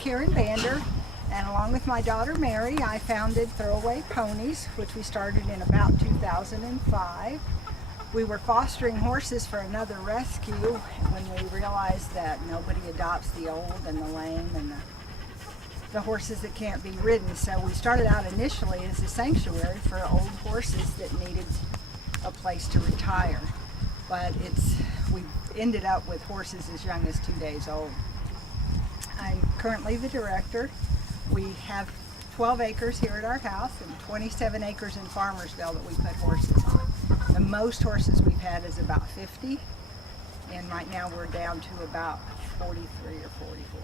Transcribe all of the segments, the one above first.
Karen Bander, and along with my daughter Mary, I founded Throwaway Ponies, which we started in about 2005. We were fostering horses for another rescue when we realized that nobody adopts the old and the lame and the horses that can't be ridden. So we started out initially as a sanctuary for old horses that needed a place to retire. But we ended up with horses as young as 2 days old. I'm currently the director. We have 12 acres here at our house and 27 acres in Farmersville that we put horses on. The most horses we've had is about 50, and right now we're down to about 43 or 44.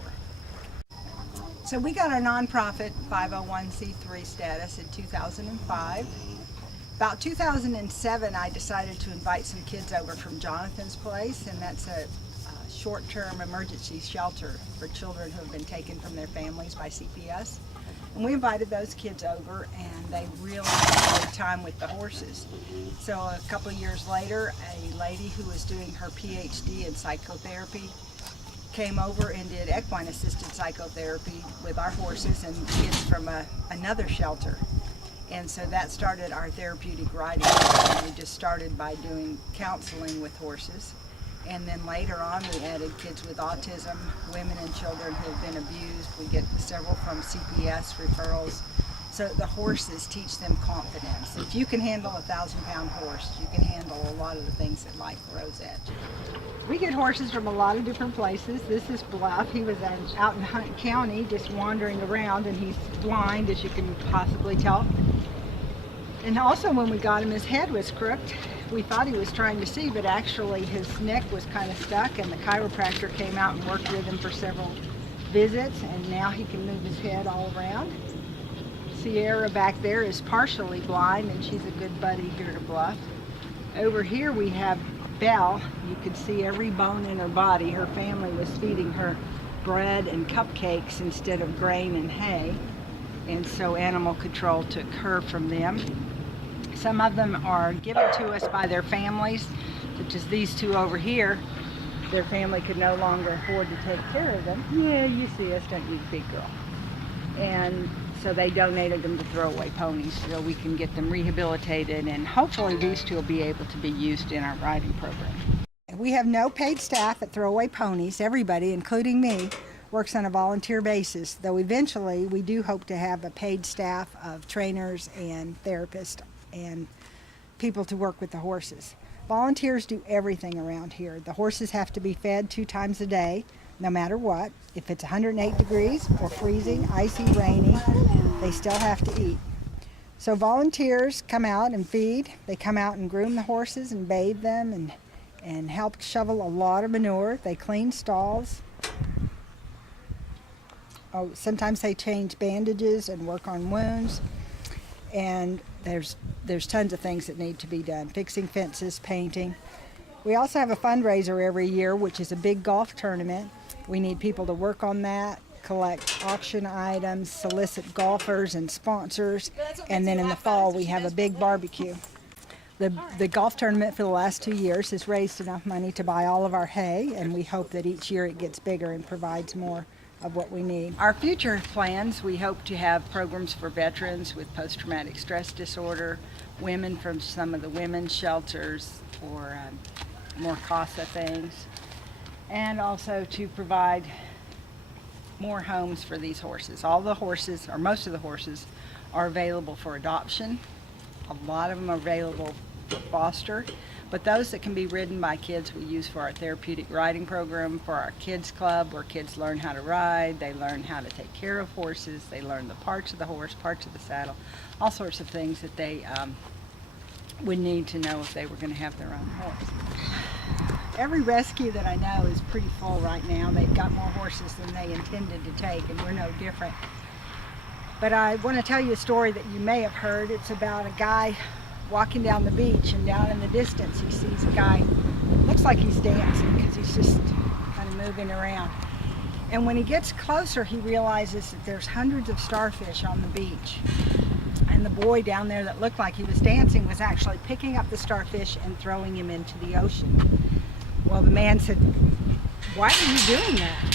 So we got our nonprofit 501c3 status in 2005. About 2007, I decided to invite some kids over from Jonathan's Place, and that's a short-term emergency shelter for children who have been taken from their families by CPS. And we invited those kids over, and they really had a great time with the horses. So a couple of years later, a lady who was doing her PhD in psychotherapy came over and did equine-assisted psychotherapy with our horses and kids from another shelter. And so that started our therapeutic riding program. We just started by doing counseling with horses. And then later on we added kids with autism, women and children who have been abused. We get several from CPS referrals. So the horses teach them confidence. If you can handle a 1,000-pound horse, you can handle a lot of the things that life throws at you. We get horses from a lot of different places. This is Bluff. He was out in Hunt County just wandering around, and he's blind, as you can possibly tell. And also when we got him, his head was crooked. We thought he was trying to see, but actually his neck was kind of stuck, and the chiropractor came out and worked with him for several visits, and now he can move his head all around. Sierra back there is partially blind, and she's a good buddy here to Bluff. Over here we have Belle. You could see every bone in her body. Her family was feeding her bread and cupcakes instead of grain and hay, and so animal control took her from them. Some of them are given to us by their families, such as these two over here. Their family could no longer afford to take care of them. Yeah, you see us, don't you, big girl? And so they donated them to Throwaway Ponies so we can get them rehabilitated, and hopefully these two will be able to be used in our riding program. We have no paid staff at Throwaway Ponies. Everybody, including me, works on a volunteer basis, though eventually we do hope to have a paid staff of trainers and therapists and people to work with the horses. Volunteers do everything around here. The horses have to be fed 2 times a day, no matter what. If it's 108 degrees or freezing, icy, rainy, they still have to eat. So volunteers come out and feed. They come out and groom the horses and bathe them and help shovel a lot of manure. They clean stalls. Oh, sometimes they change bandages and work on wounds. And there's tons of things that need to be done. Fixing fences, painting. We also have a fundraiser every year, which is a big golf tournament. We need people to work on that, collect auction items, solicit golfers and sponsors, and then in the fall we have a big barbecue. The golf tournament for the last 2 years has raised enough money to buy all of our hay, and we hope that each year it gets bigger and provides more of what we need. Our future plans, we hope to have programs for veterans with post-traumatic stress disorder, women from some of the women's shelters for more CASA things, and also to provide more homes for these horses. All the horses, or most of the horses, are available for adoption. A lot of them are available for foster, but those that can be ridden by kids we use for our therapeutic riding program, for our kids club, where kids learn how to ride, they learn how to take care of horses, they learn the parts of the horse, parts of the saddle, all sorts of things that they would need to know if they were going to have their own horse. Every rescue that I know is pretty full right now. They've got more horses than they intended to take, and we're no different. But I want to tell you a story that you may have heard. It's about a guy walking down the beach, and down in the distance he sees a guy, looks like he's dancing because he's just kind of moving around. And when he gets closer, he realizes that there's hundreds of starfish on the beach. And the boy down there that looked like he was dancing was actually picking up the starfish and throwing him into the ocean. Well, the man said, "Why are you doing that?"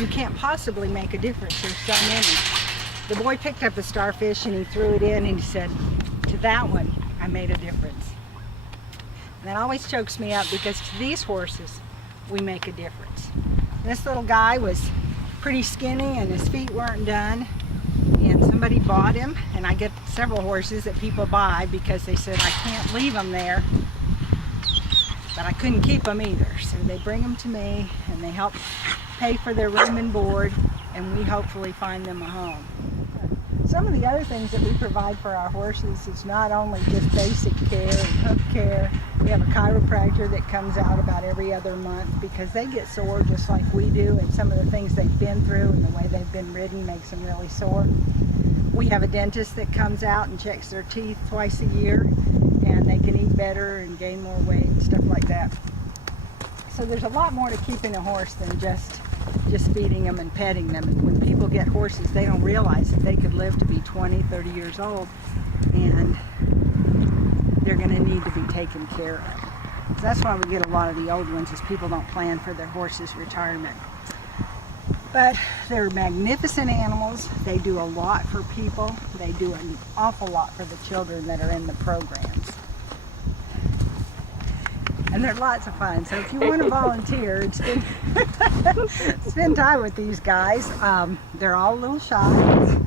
you can't possibly make a difference. There's so many. The boy picked up a starfish and he threw it in and he said, to that one, I made a difference. And that always chokes me up because to these horses, we make a difference. This little guy was pretty skinny and his feet weren't done, and somebody bought him, and I get several horses that people buy because they said I can't leave them there, but I couldn't keep them either. So they bring them to me and they help pay for their room and board, and we hopefully find them a home. Some of the other things that we provide for our horses is not only just basic care and hoof care. We have a chiropractor that comes out about every other month because they get sore just like we do, and some of the things they've been through and the way they've been ridden makes them really sore. We have a dentist that comes out and checks their teeth twice a year, and they can eat better and gain more weight and stuff like that. So there's a lot more to keeping a horse than just feeding them and petting them. And when people get horses, they don't realize that they could live to be 20, 30 years old, and they're going to need to be taken care of. So that's why we get a lot of the old ones, is people don't plan for their horses' retirement. But they're magnificent animals. They do a lot for people. They do an awful lot for the children that are in the programs. And they're lots of fun. So if you want to volunteer and spend time with these guys, they're all a little shy.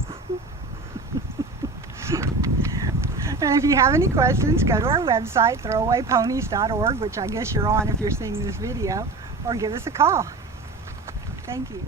And if you have any questions, go to our website, throwawayponies.org, which I guess you're on if you're seeing this video, or give us a call. Thank you.